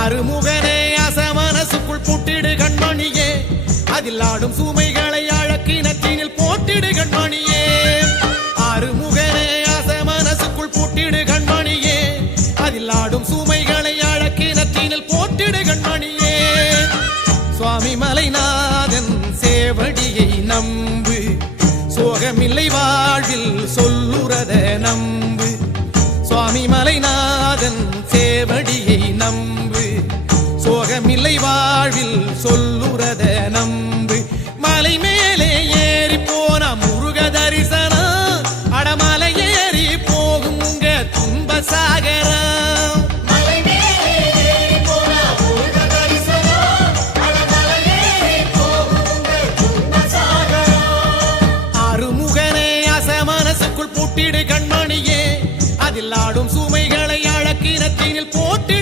அருமுகனே அசமனசுக்குள் புட்டிடு கண்மணியே, அதில் ஆடும் சுமைகளை அழக்கினத்தினில் போட்டிடு கண்மணியே. அருமுகனே அசமனசுக்குள் புட்டிடு கண்மணியே, அதில் ஆடும் சுமைகளை அழக்கினத்தினில் போட்டிடு கண்மணியே. சுவாமி மலைநாதன் சேவடியை நம்பு, சோகமில்லை வாழ்வில் சொல்லுறத நம்பு. சுவாமி மலைநாதன் சேவடியை நம்பு, சோகமில்லை வாழ்வில் சொல்லுறத நம்பு. மலை மேலே ஏறி போன முருக தரிசனம், அடமலை ஏறி போகும் உங்க துன்ப சாகரம். அருமுகனே அசமனசுக்குள் புட்டிடு கண்மணியே, அதில் ஆடும் சுமைகளை அழக்கினத்தினில் போட்டு